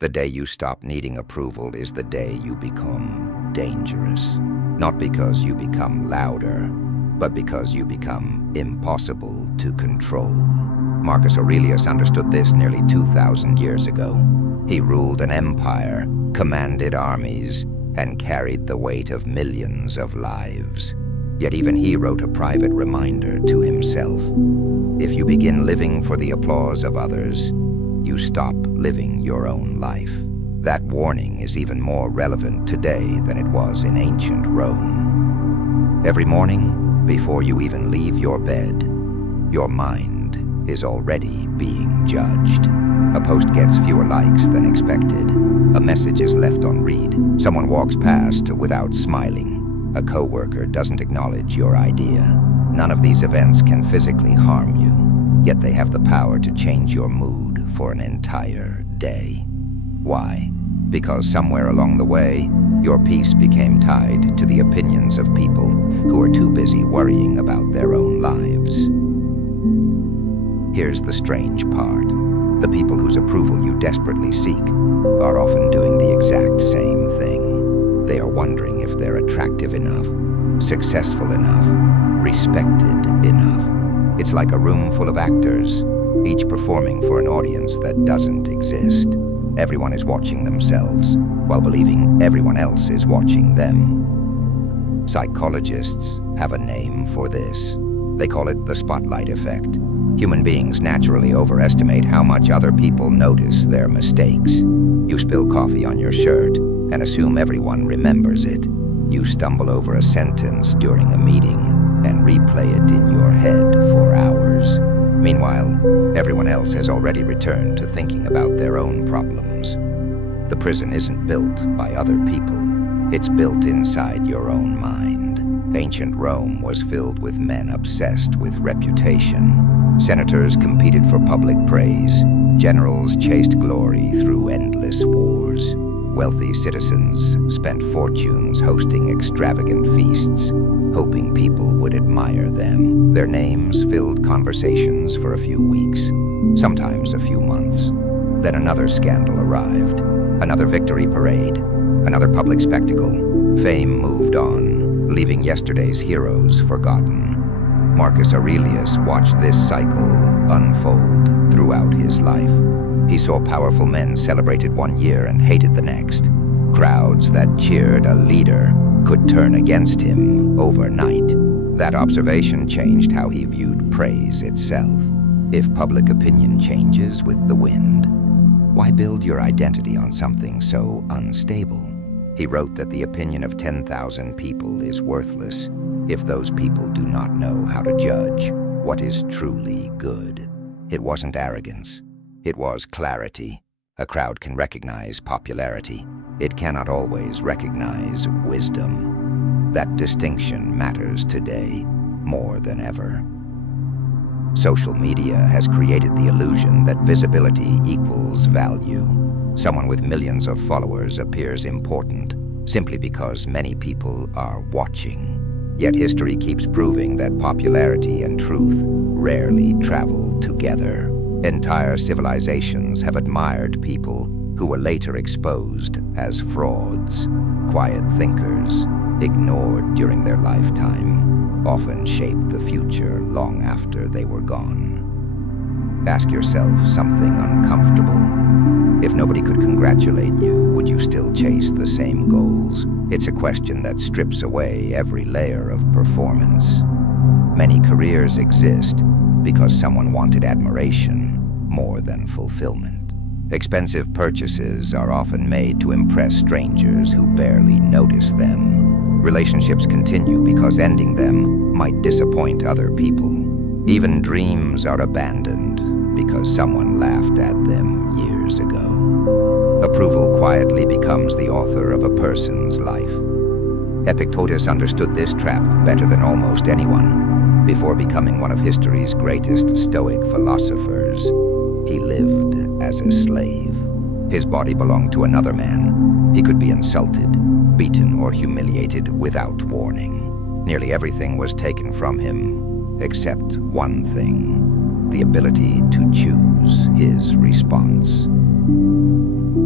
The day you stop needing approval is the day you become dangerous. Not because you become louder, but because you become impossible to control. Marcus Aurelius understood this nearly 2,000 years ago. He ruled an empire, commanded armies, and carried the weight of millions of lives. Yet even he wrote a private reminder to himself. If you begin living for the applause of others, you stop living your own life. That warning is even more relevant today than it was in ancient Rome. Every morning, before you even leave your bed, your mind is already being judged. A post gets fewer likes than expected. A message is left unread. Someone walks past without smiling. A coworker doesn't acknowledge your idea. None of these events can physically harm you, yet they have the power to change your mood for an entire day. Why? Because somewhere along the way, your peace became tied to the opinions of people who are too busy worrying about their own lives. Here's the strange part. The people whose approval you desperately seek are often doing the exact same thing. They are wondering if they're attractive enough, successful enough, respected enough. It's like a room full of actors, each performing for an audience that doesn't exist. Everyone is watching themselves, while believing everyone else is watching them. Psychologists have a name for this. They call it the spotlight effect. Human beings naturally overestimate how much other people notice their mistakes. You spill coffee on your shirt and assume everyone remembers it. You stumble over a sentence during a meeting and replay it in your head for hours. Meanwhile, everyone else has already returned to thinking about their own problems. The prison isn't built by other people. It's built inside your own mind. Ancient Rome was filled with men obsessed with reputation. Senators competed for public praise. Generals chased glory through endless wars. Wealthy citizens spent fortunes hosting extravagant feasts, hoping people would admire them. Their names filled conversations for a few weeks, sometimes a few months. Then another scandal arrived, another victory parade, another public spectacle. Fame moved on, leaving yesterday's heroes forgotten. Marcus Aurelius watched this cycle unfold throughout his life. He saw powerful men celebrated one year and hated the next. Crowds that cheered a leader could turn against him overnight. That observation changed how he viewed praise itself. If public opinion changes with the wind, why build your identity on something so unstable? He wrote that the opinion of 10,000 people is worthless if those people do not know how to judge what is truly good. It wasn't arrogance. It was clarity. A crowd can recognize popularity. It cannot always recognize wisdom. That distinction matters today more than ever. Social media has created the illusion that visibility equals value. Someone with millions of followers appears important simply because many people are watching. Yet history keeps proving that popularity and truth rarely travel together. Entire civilizations have admired people who were later exposed as frauds. Quiet thinkers, ignored during their lifetime, often shaped the future long after they were gone. Ask yourself something uncomfortable. If nobody could congratulate you, would you still chase the same goals? It's a question that strips away every layer of performance. Many careers exist because someone wanted admiration more than fulfillment. Expensive purchases are often made to impress strangers who barely notice them. Relationships continue because ending them might disappoint other people. Even dreams are abandoned because someone laughed at them years ago. Approval quietly becomes the author of a person's life. Epictetus understood this trap better than almost anyone. Before becoming one of history's greatest Stoic philosophers, he lived as a slave. His body belonged to another man. He could be insulted, beaten, or humiliated without warning. Nearly everything was taken from him, except one thing: the ability to choose his response.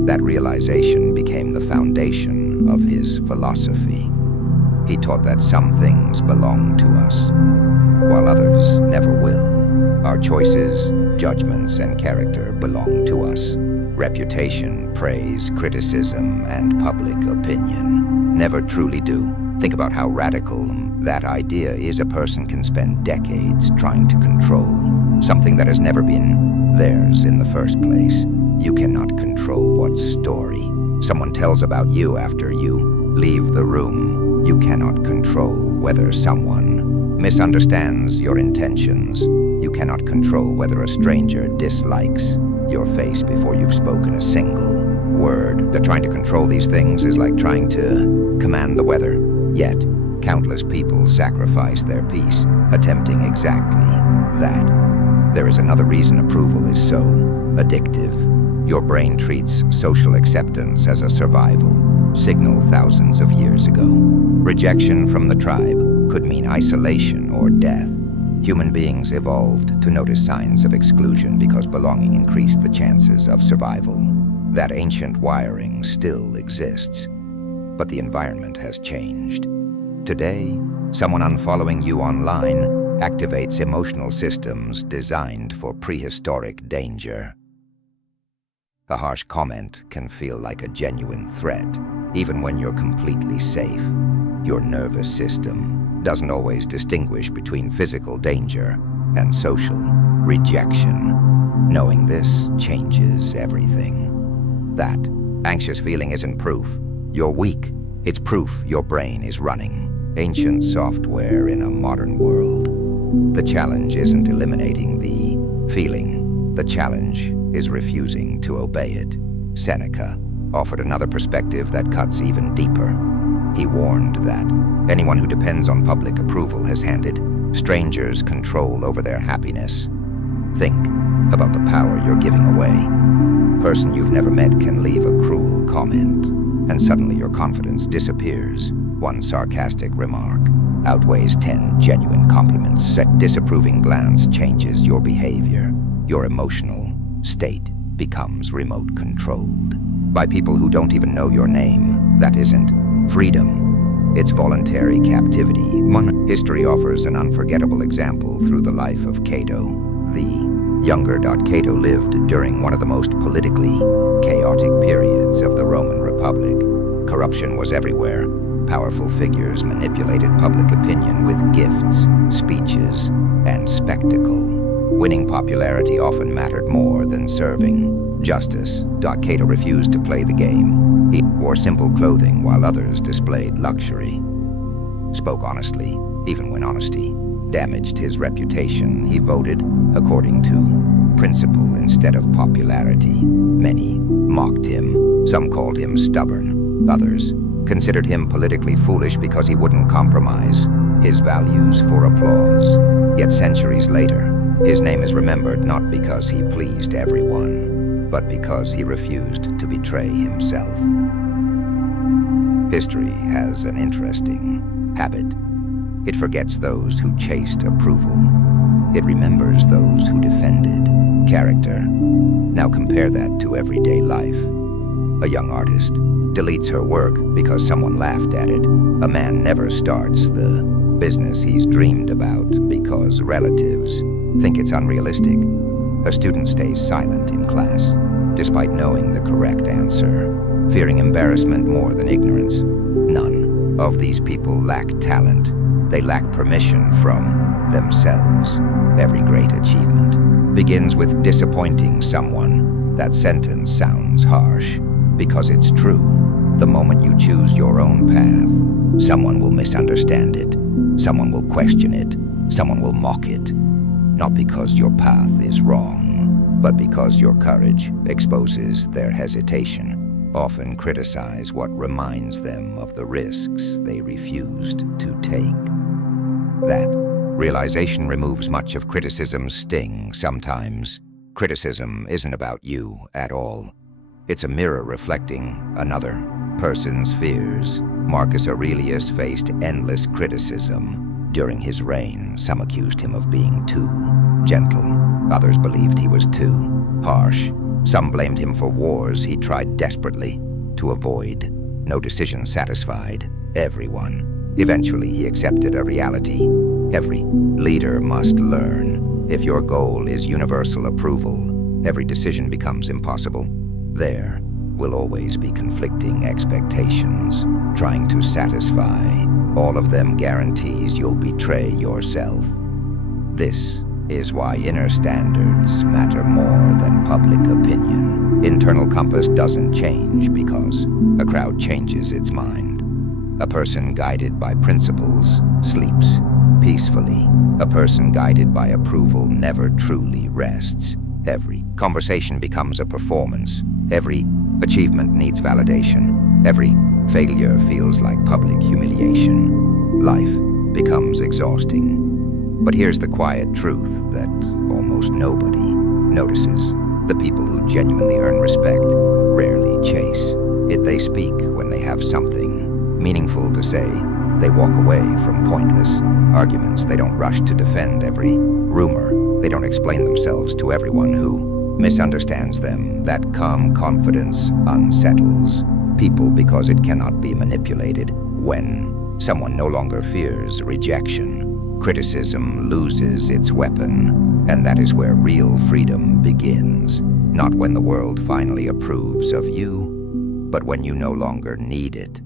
That realization became the foundation of his philosophy. He taught that some things belong to us, while others never will. Our choices, judgments, and character belong to us. Reputation, praise, criticism, and public opinion never truly do. Think about how radical that idea is. A person can spend decades trying to control something that has never been theirs in the first place. You cannot control what story someone tells about you after you leave the room. You cannot control whether someone misunderstands your intentions. You cannot control whether a stranger dislikes your face before you've spoken a single word. That trying to control these things is like trying to command the weather. Yet, countless people sacrifice their peace, attempting exactly that. There is another reason approval is so addictive. Your brain treats social acceptance as a survival signal thousands of years ago. Rejection from the tribe could mean isolation or death. Human beings evolved to notice signs of exclusion because belonging increased the chances of survival. That ancient wiring still exists, but the environment has changed. Today, someone unfollowing you online activates emotional systems designed for prehistoric danger. A harsh comment can feel like a genuine threat, even when you're completely safe. Your nervous system doesn't always distinguish between physical danger and social rejection. Knowing this changes everything. That anxious feeling isn't proof you're weak. It's proof your brain is running ancient software in a modern world. The challenge isn't eliminating the feeling. The challenge is refusing to obey it. Seneca offered another perspective that cuts even deeper. He warned that anyone who depends on public approval has handed strangers control over their happiness. Think about the power you're giving away. A person you've never met can leave a cruel comment, and suddenly your confidence disappears. One sarcastic remark outweighs 10 genuine compliments. A disapproving glance changes your behavior. Your emotional state becomes remote controlled by people who don't even know your name. That isn't freedom. It's voluntary captivity. History offers an unforgettable example through the life of Cato. The younger Cato lived during one of the most politically chaotic periods of the Roman Republic. Corruption was everywhere. Powerful figures manipulated public opinion with gifts, speeches, and spectacle. Winning popularity often mattered more than serving justice. Cato refused to play the game. He wore simple clothing while others displayed luxury. Spoke honestly, even when honesty damaged his reputation. He voted according to principle instead of popularity. Many mocked him. Some called him stubborn. Others considered him politically foolish because he wouldn't compromise his values for applause. Yet centuries later, his name is remembered not because he pleased everyone, but because he refused to betray himself. History has an interesting habit. It forgets those who chased approval. It remembers those who defended character. Now compare that to everyday life. A young artist deletes her work because someone laughed at it. A man never starts the business he's dreamed about because relatives think it's unrealistic. A student stays silent in class, despite knowing the correct answer, fearing embarrassment more than ignorance. None of these people lack talent. They lack permission from themselves. Every great achievement begins with disappointing someone. That sentence sounds harsh, because it's true. The moment you choose your own path, someone will misunderstand it. Someone will question it. Someone will mock it. Not because your path is wrong, but because your courage exposes their hesitation. Often criticize what reminds them of the risks they refused to take. That realization removes much of criticism's sting. Sometimes criticism isn't about you at all. It's a mirror reflecting another person's fears. Marcus Aurelius faced endless criticism during his reign. Some accused him of being too gentle. Others believed he was too harsh. Some blamed him for wars he tried desperately to avoid. No decision satisfied everyone. Eventually, he accepted a reality. Every leader must learn. If your goal is universal approval, every decision becomes impossible. There will always be conflicting expectations. Trying to satisfy all of them guarantees you'll betray yourself. This is why inner standards matter more than public opinion. Internal compass doesn't change because a crowd changes its mind. A person guided by principles sleeps peacefully. A person guided by approval never truly rests. Every conversation becomes a performance. Every achievement needs validation. Every failure feels like public humiliation. Life becomes exhausting. But here's the quiet truth that almost nobody notices. The people who genuinely earn respect rarely chase it. They speak when they have something meaningful to say. They walk away from pointless arguments. They don't rush to defend every rumor. They don't explain themselves to everyone who misunderstands them. That calm confidence unsettles people because it cannot be manipulated. When someone no longer fears rejection, criticism loses its weapon, and that is where real freedom begins. Not when the world finally approves of you, but when you no longer need it.